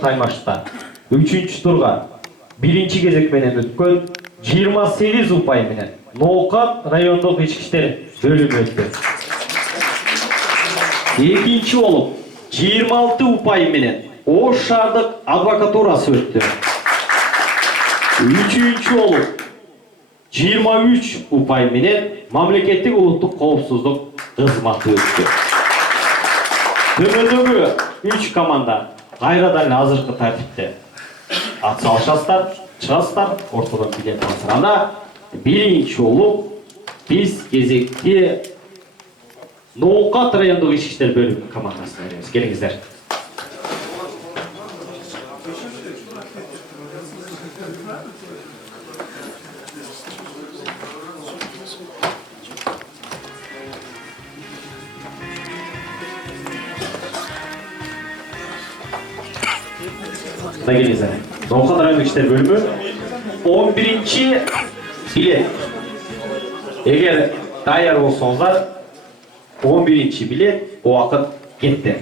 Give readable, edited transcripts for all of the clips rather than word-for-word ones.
Таймашта 3-чү турга 1-чи кезек менен өткөн 28 упай менен Ноокат райондук ички иштер бөлүмү өттү. Экинчи болуп 26 упай менен Ош шаардык адвокатурасы өттү. Үчүнчү болуп 23 упай менен мамлекеттик улуттук коопсуздук кызматы өттү. Төмөндөгү 3 команда кайрадан эле азыркы тартипте ат салышасыздар, чыгасыздар, ортодон билет аласыздар. Анда биринчи болуп биз кезекти Ноокат райондук ички иштер бөлүмүнүн командасына беребиз. Келиңиздер. Келиңиздер. Ноокат райондук иштер бөлүмү 11-чи билет. Эгер даяр болсоңуздар 11-чи билет убакыт кетти.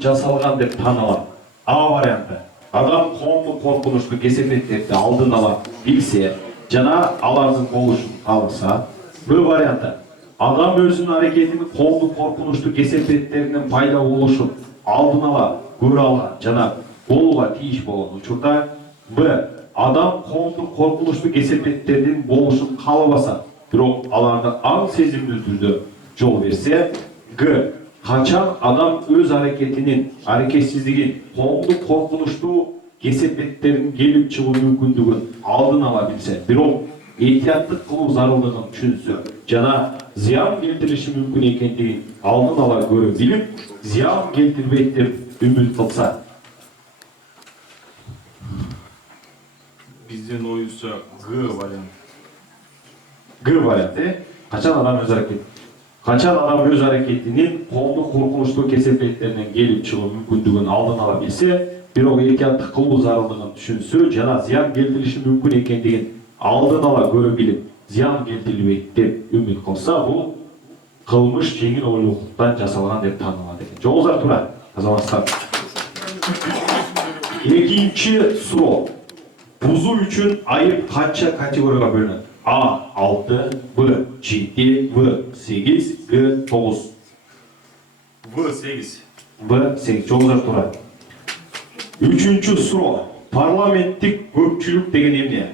Жасалган деп таанылат. А варианты. Адам коомдук коркунучтуу кесепеттерди алдын ала билсе жана алардын болушун кааласа. Б варианты. Адам өзүнүн аракетинин коомдук коркунучтуу кесепеттеринин пайда болушун алдын ала көрө алган жана болууга тийиш болгон учурда. Б. Адам коомдук коркунучтуу кесепеттердин болушун каалабаса, бирок аларды аң сезимдүү түрдө жол берсе. Г. Качан адам өз аракетсиздигин коомдук коркунучтуу кесепеттердин келип чыгуу мүмкүндүгүн алдын ала билсе, бирок этияттык кылуу зарылдыгын түшүнсө жана зыян келтириши мүмкүн экендигин алдын ала көрө билип, зыян келтирбейт деп үмүт кылса. Биздин оюбузча Г вариант. Г вариант, Качан адам өз аракетинин коомдук коркунучтуу кесепеттеринен келип чыгуу мүмкүндүгүн алдын ала билсе, бирок этияттык кылуу зарылдыгын түшүнсө жана зыян келтириши мүмкүн экендигин алдын ала көрө билип, зыян келтирилбейт деп үмүт кылса, бул кылмыш жеңил ойлуулуктан жасалган деп таанылат экен. Жоңуздар туура жазабыздар. Экинчи суроо. Бузуу үчүн айып канча категорияга бөлүнөт? А 6, Б 7, В 8, Г 9. В 8. В 8. Жоңуздар туура. Үчүнчү суроо. Парламенттик көпчүлүк деген эмне?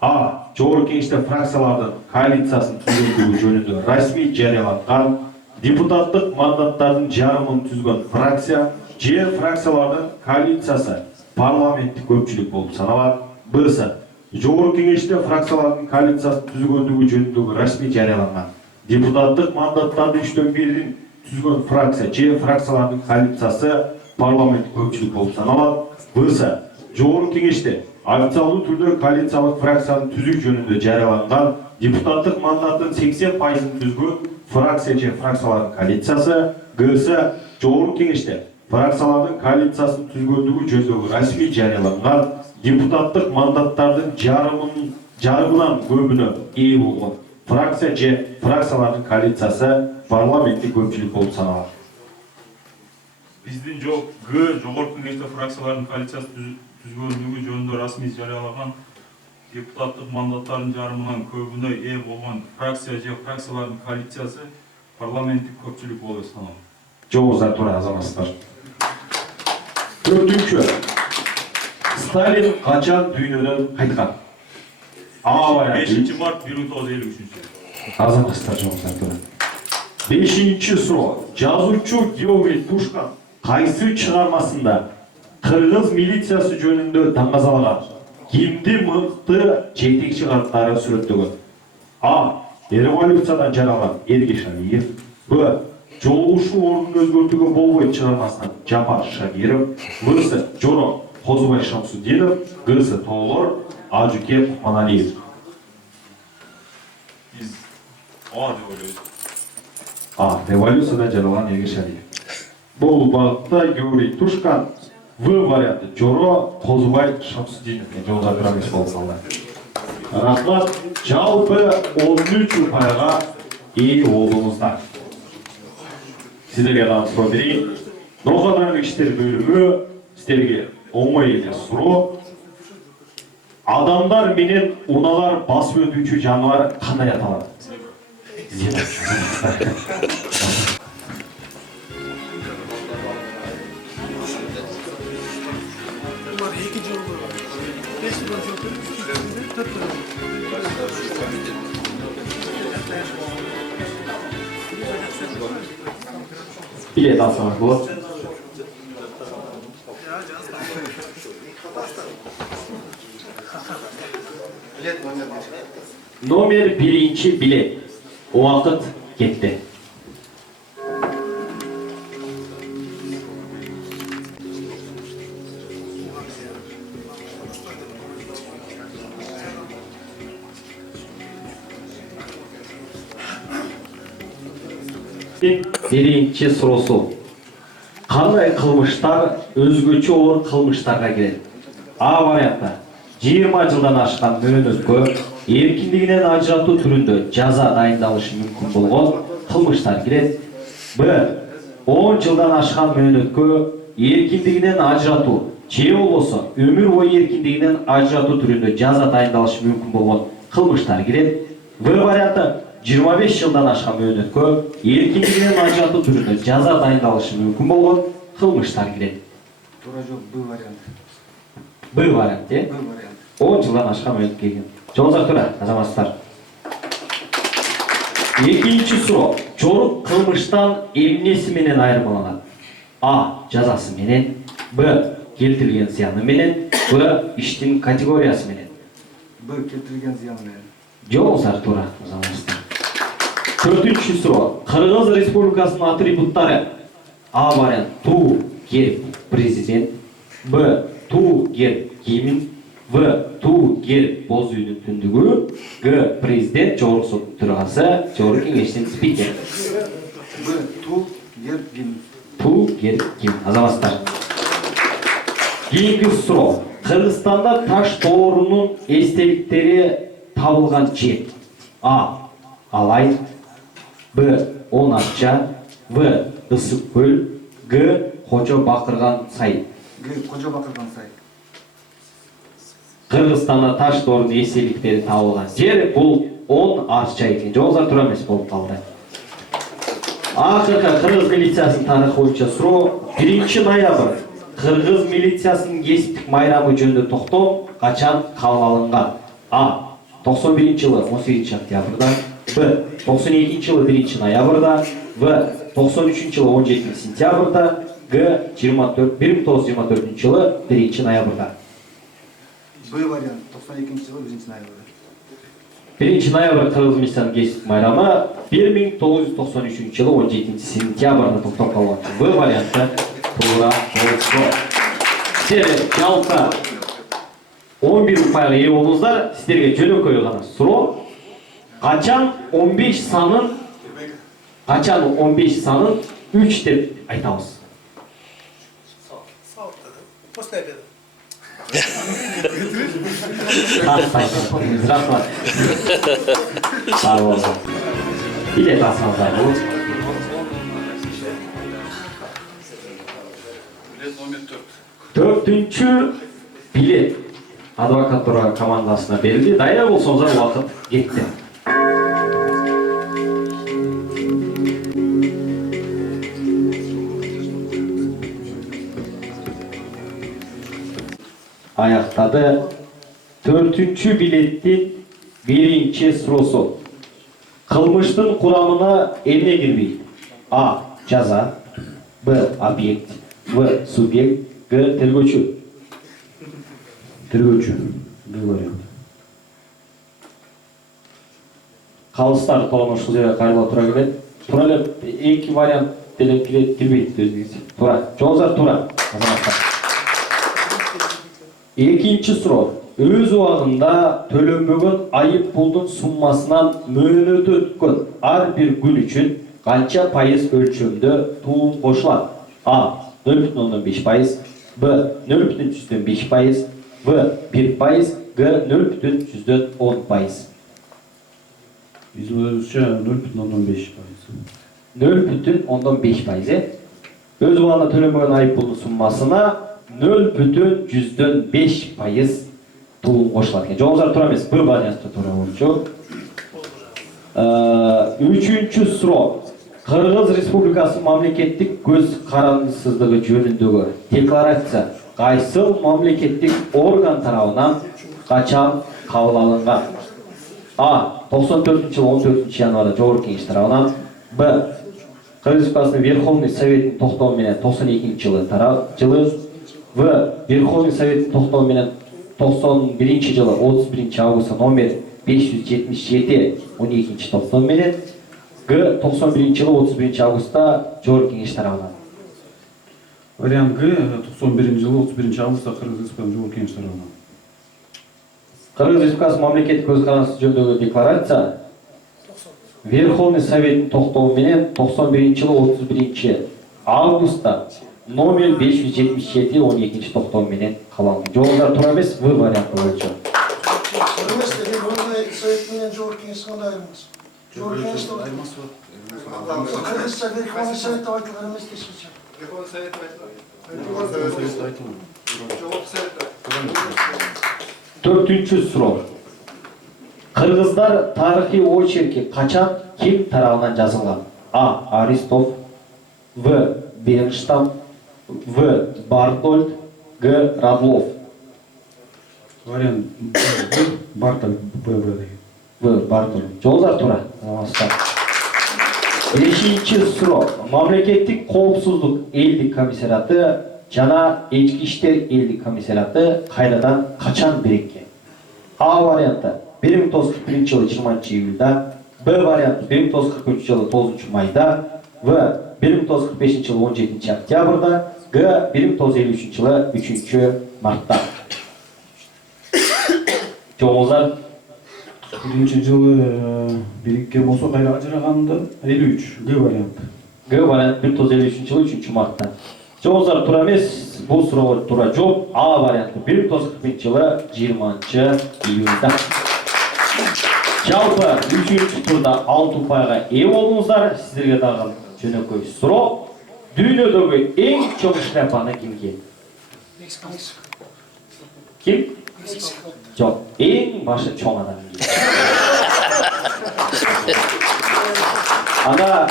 А. Жогорку кеңеште фракциялардын коалициясын түзгөндүгү жөнүндө расмий жарыяланган депутаттык мандаттардын жарымын түзгөн фракция же фракциялардын коалициясы парламенттик көпчүлүк болуп саналат. Б. Жогорку кеңеште фракциялардын коалициясын түзгөндүгү жөнүндө расмий жарыяланган депутаттык мандаттардын 3/1 түзгөн фракция же фракциялардын коалициясы парламенттик көпчүлүк болуп саналат. В. Жогорку кеңеште официалдуу түрдө коалициялык фракцияны түзүү жөнүндө жарыяланган депутаттык мандаттын 80% түзгөн фракция же фракциялардын коалициясы. Г. Жогорку кеңеште фракциялардын коалициясын түзгөндүгү жөнүндө расмий жарыяланган депутаттык мандаттардын жарымынан көбүнө ээ болгон фракция же фракциялардын коалициясы парламенттик көпчүлүк болуп саналат. Биздин жооп Г. Жогорку кеңеште фракциялардын коалициясын түзгөндүгү жөнүндө расмий жарыялаган депутаттык мандаттардын жарымынан көбүнө ээ болгон фракция же фракциялардын коалициясы парламенттик көпчүлүк болуп саналат. Жоңуздар туура жазабыздар. Төртүнчү. Сталин качан дүйнөдөн кайткан? А варианты. 5 март 1953. Азаматтар жоңуздар туура. Бешинчи суроо. Жазуучу Георгий Пушкин кайсы чыгармасында кыргыз милициясы жөнүндө таңгазалган кимди мыкты жетекчи катары сүрөттөгөн? А. Революциядан жаралган Эргеш Алиев. Б. Жолугушуу ордун өзгөртүүгө болбойт чыгармасынан Жапар Шагиров. В. Жоро Козубай Шамсудинов. Г. Тоолор Ажуке Купаналиев. Биз А деп ойлойбуз. А. Революциядан жаралган Эргеш Алиев. Бул багытта Георгий Пушкин В варианты Жоро Козубай Шамсудиновке жолда тұрамыз болып қалды. Рахмат, жалпы 13 ұпайға ие болдыңыздар. Сіздерге дан сұрау берейін. Ноқадан іштер бөлімі сіздерге оңай еле сұрау. Адамдар менен уналар басып өтуші жануар қандай аталады? Билет алсаңыз болады. Номер birinci билет. Уақыт кетті. Birinci sorusu. Қандай қылмыштар өзгөчө оор қылмыштарға кирет? А варианты. 20 жылдан ашқан мөөнөткө эркиндигинен ажыратуу түрүндө жаза дайындалышы мүмкүн болгон кылмыштар кирет. Б. 10 жылдан ашкан мөөнөткө эркиндигинен ажыратуу же болбосо өмүр бою эркиндигинен ажыратуу түрүндө жаза дайындалышы мүмкүн болгон кылмыштар кирет. В варианты. 25 жылдан ашкан мөөнөткө эркиндигинен ажыратуу түрүндө жаза дайындалышы мүмкүн болгон кылмыштар кирет. Туура жол Б вариант. Б вариант, э? Б вариант. 10 жылдан ашкан мөөнөткө келген. Жоңуздар тура, азаматтар. Экинчи суроо. Жорук кылмыштан эмнеси менен айырмаланат? А. Жазасы менен. Б. Келтирилген зыяны менен. В. Иштин категориясы менен. Б. Келтирилген зыяны менен. Жоңуздар тура, азаматтар. Төртүнчү суроо. Кыргыз Республикасынын атрибуттары. А вариант туу, герб, президент. Б. Туу, герб, гимн. В. Туу, герб, боз үйдүн түндүгү. Г. Президент, жогорку соттун төрагасы, жогорку кеңештин спикери. Б. Туу, герб, гимн. Туу, герб, гимн. Азаматтар. Кийинки суроо. Кыргызстанда таш доорунун эстеликтери табылган жер. А. Алай. Б. Он акча. В. Ысык көл. Г. Кожо Бакырган сай. Г. Кожо Бакырган сай. Кыргызстанда таш доорунун эстеликтери табылган жер бул 10 акча экен. Жоңуздар туура эмес болуп калды. Акыркы кыргыз милициясынын тарыхы боюнча суроо. 1 ноябрь кыргыз милициясынын кесиптик майрамы жөнүндө токтоо качан кабыл алынган? А. 91 жылы 18 октябрда. Б. 92 жылы 1 ноябрда. В. 93 жылы 17 сентябрда. Г. 1924 жылы 1 ноябрда. Б вариант. 92 жылы 1 ноябрда. 1 ноябрь кыргыз милициясынын кесиптик майрамы 1993 жылы 17 сентябрда токтоп калган. В варианты туура болду. Сіздер жалпы 11 ұпайға ие болдыңыздар. Сіздерге жөнөкөй гана суроо. Качан 15 санын 3 деп айтабыз? После обеда. Рахмат. Сау болыңыз. Билет алсаңыздар. Билет номер 4. Төртүнчү билет адвокаттар командасына берилди. Дайыр болсоңуздар убакыт кетти. Аяктады. Төртүнчү билеттин биринчи суроосу. Кылмыштын курамына эмне кирбейт? А. Жаза. Б. Объект. В. Субъект. Г. Тергөөчү. Тергөөчү. Б вариант. Калыстар толон ушул жерге кайрыла тура келет. Тура эле эки вариант деле кирбейт өзүңүз. Тура. Жоңуздар тура. Экинчи суроо. Өз убагында төлөнбөгөн айып пулдун суммасынан мөөнөтү өткөн ар бир күн үчүн канча пайыз өлчөмдө туум кошулат? А. 0,5%. Б 0,5%, В 1%, Г 0,10%. Bizim özümüzce 0,5%. 0,5%. Өз балына төлемеген айыппұлдың суммасына 0,5% толым қосылады екен. Жоғыздар тура емес, Б варианты тура болчу. Үчүнчү суроо. Кыргыз Республикасы мамлекеттик көз карандысыздыгы жөнүндөгү декларация кайсыл мамлекеттик орган тарабынан качан кабыл алынган? А. 94-жылы 14 январда Жогорку Кеңеш тарабынан. Б. Кыргыз Республикасынын Верховный Советтин токтому менен 92-жылы В. Верховный Советтин токтому менен 91-жылы 31 августта номер 577 12 токтому менен. Г. 91-жылы 31 августта Жогорку Кеңеш тарабынан. Вариант Г. 91-жылы 31 августта Кыргыз Республикасынын Жогорку Кеңеш тарабынан. Кыргыз Республикасы мамлекеттик көз карандысы жөнүндөгү декларация Верховный Советтин токтому менен 91-жылы 31 августта номер 577 12 токтому менен кабыл алынды. Жоолдар туура эмес, В варианты боюнча. Эмес деген Верховный Совет менен Жогорку Кеңеш кандай айырмасы? Жогорку Кеңеш аймасы бар. Кыргызча Верховный Совет деп айтылган эмес дешчи. Верховный Совет айтылган. Жогорку Совет. Төртүнчү суроо. Кыргыздар тарыхый очерки качан ким тарабынан жазылган? А. Аристов, В. Бернштам, В. Бартольд, Г. Радлов. Вариант Бартольд, Б. В. Бартольд. Жоолдар туура. Бешинчи суроо. Мамлекеттик коопсуздук элдик комиссариаты жана ички иштер элдик комиссариаты кайрадан качан бириккен? А варианты 1941-жылы 20-июлда, Б варианты 1943-жылы 9 майда, В 1945-жылы 17 октябрда, Г 1953-жылы 3 мартта. Жоолдар Биринчи жылы бириккен болсо кайра ажыраганды 53 Г вариант. Г вариант 1953-жылы 3 мартта. Жоолдар туура эмес, бул суроого туура жооп А варианты 1941-жылы 20-июлда. Жалпы 3-чү турда 6 упайга ээ болдуңуздар. Сиздерге дагы жөнөкөй суроо. Дүйнөдөгү эң чоң шляпаны ким кийет? Ким? Жок, эң башы чоң адам кийет. Анда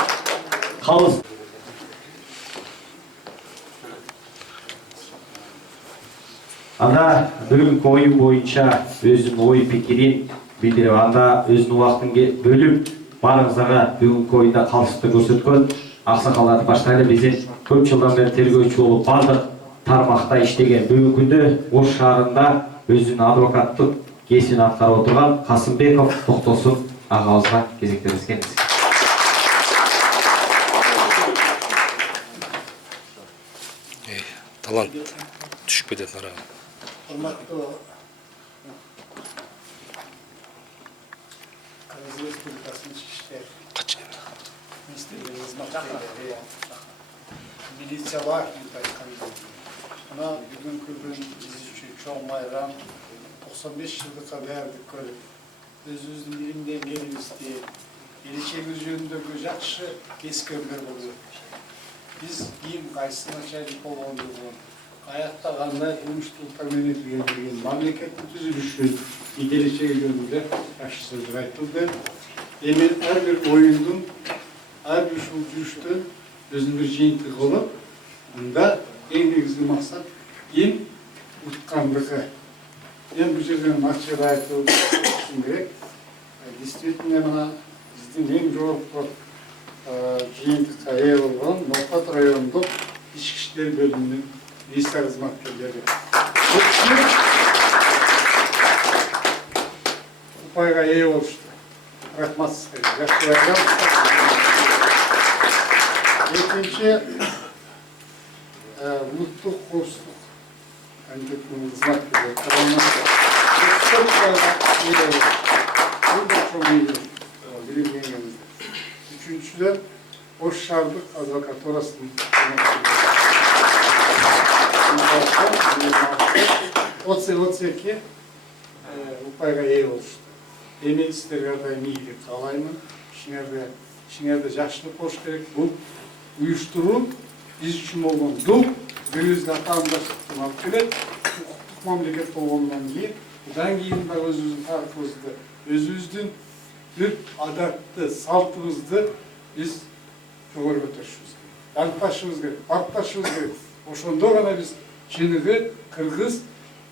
калыс. Анда бүгүнкү оюн боюнча өзүнүн ой пикирин билдирип, анда өзүнүн убактын бөлүп баарыңыздарга бүгүнкү оюнда калыстыкты көрсөткөн аксакалдарды баштайлы биздин көп жылдан бери тергөөчү болуп бардык тармакта иштеген, бүгүнкү күндө Ош шаарында өзүнүн адвокаттык кесибин аткарып отурган Касымбеков Токтосун агабызга кезектебиз келиңиз. Талант түшүп кетет арага. Урматтуу Кыргыз Республикасынын ички иштер министрлигинин кызматкерлери, милициялар деп айтканда, мына бүгүнкү күн биз үчүн чоң майрам, 95 жылдыкка баардык көрүп, өзүбүздүн илимденгенибизди, келечегибиз жөнүндөгү жакшы эскерүүлөр болуп, биз кийин кайсы начальник болгондугун, каякта кандай уюштуулуктар менен түзүлгөн мамлекеттин түзүлүшүн, келечеги жөнүндө жакшы сөздөр айтылды. Эми ар бир оюндун, ар бир ушул жүрүштөн өзүнүн бир жыйынтыгы болуп, мында эң негизги максат ким уткандыгы. Мен бул жерден ачык айтып керек. Действительно мына биздин эң жогорку жыйынтыкка ээ болгон Нокот райондук ички иштер бөлүмүнүн милиция кызматкерлери. Упайга ээ болушту. Рахмат сизге. Жакшы байрам. Экинчи улуттук коопсуздук комитетинин кызматкерлери. Üçüncüden Oş Şardıq Advokatурасының отыз эки ұпайға ие болышты. Мен сіздерге әрдайым игілік қалаймын. Ішіңерде жақсылық болуш керек. Бұл ұйыштыру біз үшін болған дұл, өзімізге қарымдаштықты алып келеді. Құқықтық мемлекет болғаннан кейін, бұдан кейін де өзіміздің тарихымызды, өзіміздің бір адатты, салтымызды біз жоғары көтерішіміз керек. Дамытпашымыз керек, артташымыз керек. Ошондо ғана біз шыныгы Кыргыз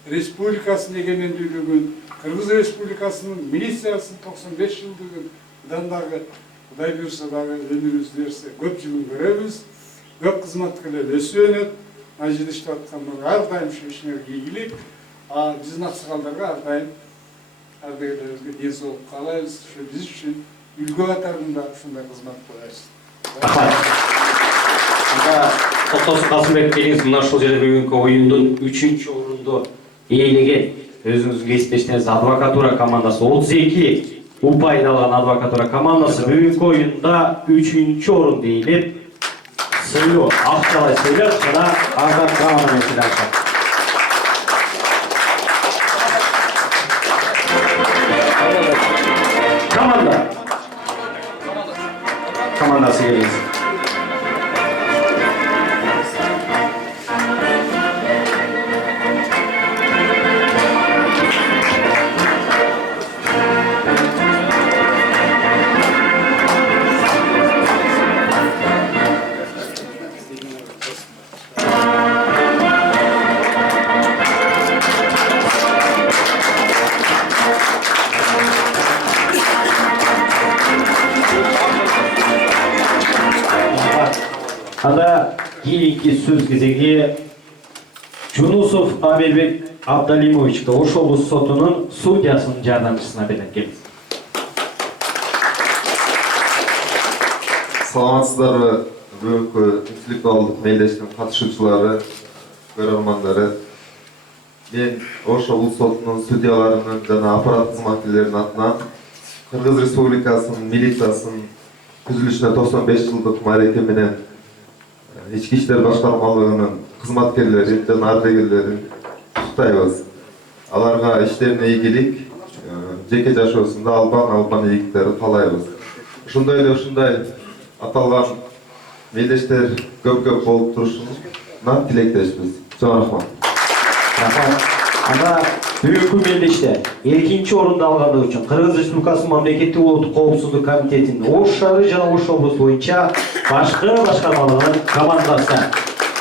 Республикасының егемендүүлүгүн, Кыргыз Республикасының милициясын 95 жылдығын, бұдан дағы Құдай бұйырса дағы өміріміз берсе көп жылын көреміз, көп қызматкерлер өсіп өнеді. Мына жерде иштеп аткандар әрдайым ішіңерге ийгилик, биздин аксакалдарга әрдайым ардагерлерибизге денсаулык каалайбыз. Биз үчүн үлгү катарында ушундай кызмат кылабыз. Токтосун Касымбек келиңиз мына ушул жерде бүгүнкү оюндун 3-орунду ээлеген өзүңүздүн кесиптешиңиз адвокатура командасы 32 упайды алган адвокатура командасы бүгүнкү оюнда 3-орунду ээлеп сыйлоо акчалай сыйлоо жана ардак грамота менен сыйлашат. Командасы келиңиз. Анда кийинки сөз кезеги Жунусов Амелбек Абдалимовичке Ош облус сотунун судьясынын жардамчысына берилет. Келиңиз. Саламатсыздарбы, бүгүнкү интеллектуалдык мелдештин катышуучулары, көрөрмандары. Мен Ош облус сотунун судьяларынын жана аппарат кызматкерлеринин атынан Кыргыз Республикасынын милициясынын түзүлүшүнө 95 жылдык маареке менен Ички иштер башкармалыгынын кызматкерлерин жана ардагерлерин куттуктайбыз. Аларга иштерине ийгилик, жеке жашоосунда албан ийгиликтерди каалайбыз. Ушундай эле ушундай аталган мелдештер көп болуп турушуна тилектешпиз. Чоң рахмат. Анда бүгүнкү мелдеште 2-орунду алгандыгы үчүн Кыргыз Республикасынын мамлекеттик улуттук коопсуздук комитетинин Ош шаары жана Ош облусу боюнча башкы башкармалыгынын командасы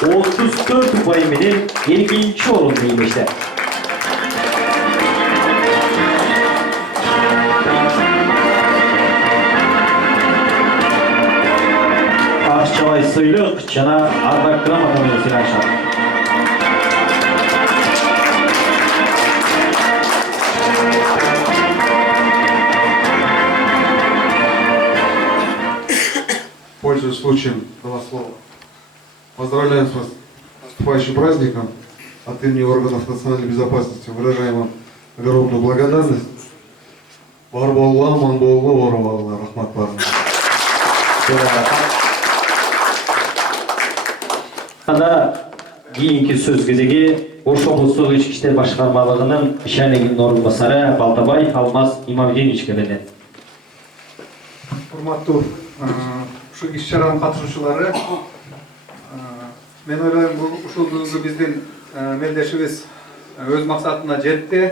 34 упай менен 2-орунду ийгилешти. Акчалай сыйлык жана ардак грамота менен сыйлашат. Пользуясь случаем, два слова. Поздравляем с наступающим праздником. От имени органов национальной безопасности выражаем вам огромную благодарность. Барбалла, Манболла, Воровалла, Рахмат Парна. Анда кийинки сөз кезеги Ош облустук ички иштер башкармалыгынын ишенегинин орун басары Балтабай Алмаз Имамдиновичке берилет. Урматтуу ушу иш-чаранын катышуучулары, мен ойлойм ушул бүгүнкү биздин мелдешибиз өз максатына жетти.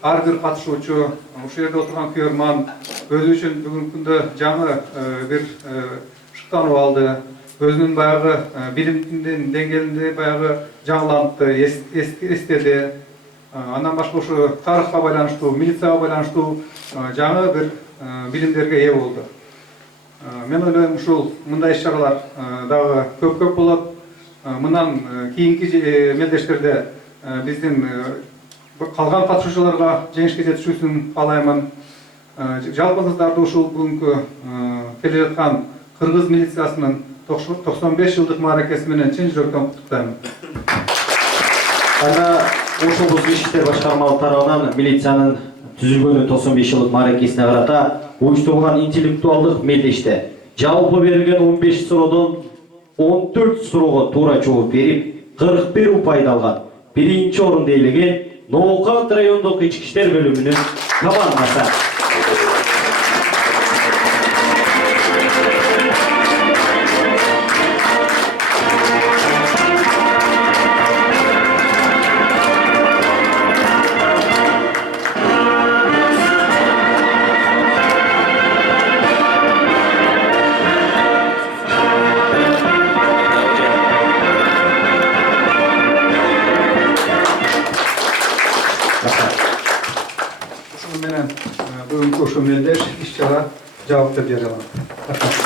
Ар бир катышуучу, ушул жерде отурган көрөрман өзү үчүн бүгүнкү күндө жаңы бир шыктанып алды. Өзүнүн баягы билимдин деңгээлинде баягы жаңыланды, эстеди. Андан башка ушу тарыхка байланыштуу, милицияга байланыштуу жаңы бир билимдерге ээ болду. Мен ойлойм ушул мындай иш-чаралар дагы көп болот. Мындан кийинки мелдештерде биздин калган катышуучуларга жеңишке жетишүүсүн каалаймын. Жалпыңыздарды ушул бүгүнкү келе жаткан Кыргыз милициясынын 95 жылдык мааракеси менен чын жүрөктөн куттуктайм. Анда Ош облустук ички иштер башкармалык тарабынан милициянын түзүлгөнү 95 жылдык мааракесине карата уюштурулган интеллектуалдык мелдеште жалпы берилген 15 суроодон 14 суроого туура жооп берип, 41 упайды алган. Биринчи орунду ээлеген Ноокат райондук ички иштер бөлүмүнүн командасы. Ушуну менен бүгүнкү ушул мелдеш иш чара жабык деп жарыяланат.